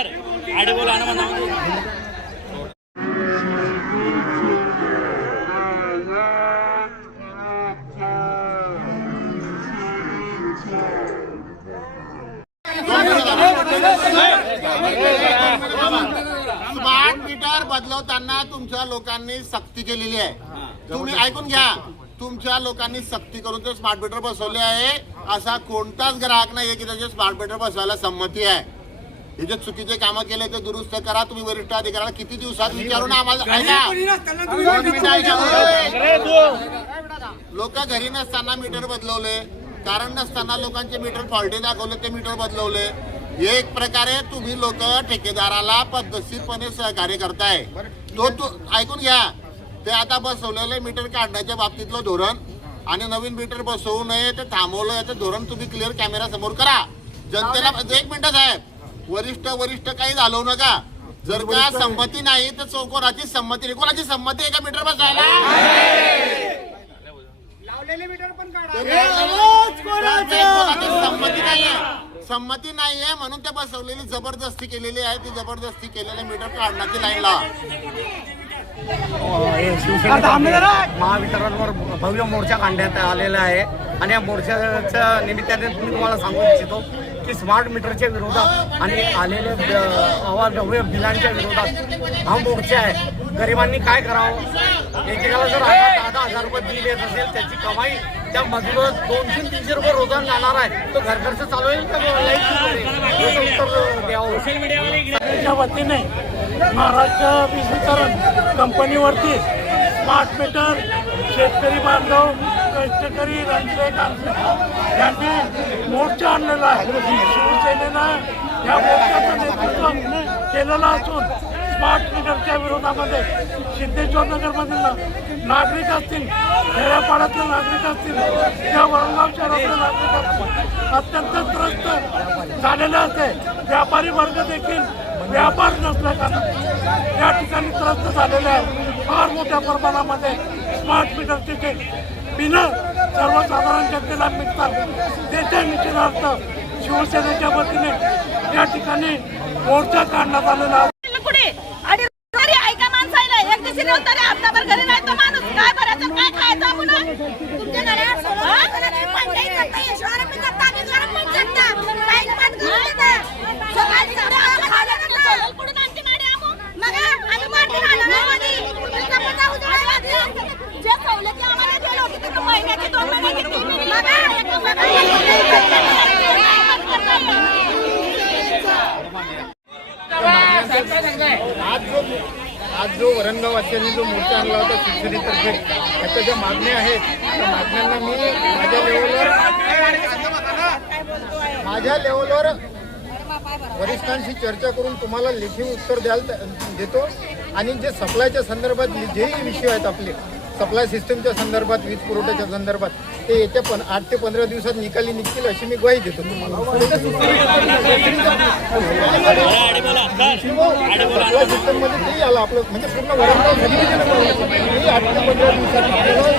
Sir आडे बोला ना म्हणा स्मार्ट मीटर बदलवताना तुमच्या लोकांनी सक्ती केलेली आहे. तुम्ही ऐकून घ्या, तुमच्या लोकांनी सक्ती करून ते स्मार्ट मीटर बसवले आहे. असा कोणताच ग्राहक नाही की त्याचे स्मार्ट मीटर बसवायला संमती आहे. हे जे चुकीचे कामं केले ते दुरुस्त करा. तुम्ही वरिष्ठ अधिकाऱ्याला किती दिवसात विचारून आम्हाला लोक घरी नसताना मीटर बदलवले, कारण नसताना लोकांचे मीटर फॉल्टी दाखवले, ते मीटर बदलवले. एक प्रकारे तुम्ही लोक ठेकेदाराला पद्धतशीरपणे सहकार्य करताय. तो ऐकून घ्या, ते आता बसवलेले मीटर काढण्याच्या बाबतीतलं धोरण आणि नवीन मीटर बसवू नये ते थांबवलं याचं धोरण तुम्ही क्लिअर कॅमेरा समोर करा. जनतेला 1 मिनिट साहेब, वरिष्ठ काही घालवू नका. जर का संमती नाही तर चौकोनाची संमती नाही. कोणाची संमती आहे का मीटर बसवायला? संमती नाहीये, संमती नाहीये म्हणून ते बसवलेली जबरदस्ती केलेली आहे. ती जबरदस्ती केलेले मीटर काढण्याची लाईन लावा. महावितरणवर भव्य मोर्चा काढण्यात आलेला आहे आणि या मोर्चाच्या निमित्ताने तुम्हाला सांगू इच्छितो की स्मार्ट मीटरच्या विरोधात आणि आलेले अवाढव्य बिलांच्या विरोधात हा मोर्चा आहे. गरिबांनी काय करावं? एकेकाला जर 10,000 रुपये बिल येत असेल, त्याची कमाई त्या मजुरात 200-300 रुपये रोजान जाणार आहे. तो घर खर्च चालवेल का उत्तर द्यावं. त्याच्या वतीने महाराष्ट्र वीज वितरण कंपनीवरती स्मार्ट मीटर शेतकरी बांधव, कष्टकरी, रणजे कार्मिक यांनी मोर्चा आणलेला आहे. शिवसेनेनं या मोर्चाचं नेतृत्व केलेलं असून स्मार्ट मीटरच्या विरोधामध्ये सिद्धेश्वरनगरमधील नागरिक असतील, खेड्यापाड्यातले नागरिक असतील, त्या वरणगाव शहरातले नागरिक असतील अत्यंत त्रस्त झालेले असते. व्यापारी वर्ग देखील व्यापार नसल्या कारण या ठिकाणी त्रस्त झालेले आहे. फार मोठ्या प्रमाणामध्ये स्मार्ट मीटरचे जे बिलं सर्वसाधारण जनतेला मिळतात त्याच्या निषेधार्थ शिवसेनेच्या वतीने या ठिकाणी मोर्चा काढण्यात आलेला आहे. घरी नाही तो माणूस काय करायचं, काय खायचं आपण तुमच्या जे सवलती आम्हाला दिल्या होती महिन्याची 2 महिन्याची 3 आज जो वरणगाववासियांनी जो मोर्चा आणला होता शिवसेनेतर्फे, त्याच्या ज्या मागण्या आहेत त्या मागण्यांना मी माझ्या लेवलवर वरिष्ठांशी चर्चा करून तुम्हाला लेखी उत्तर देतो. आणि जे सप्लायच्या संदर्भात जेही विषय आहेत आपले सप्लाय सिस्टमच्या संदर्भात, वीज पुरवठ्याच्या संदर्भात, ते येत्या 8 ते 15 दिवसात निकाली निघतील अशी मी ग्वाही देतो तुम्हाला. सप्लाय सिस्टममध्ये तेही आलं आपलं, म्हणजे पूर्ण वरणगाव तेही 8 ते 15 दिवसात आपल्याला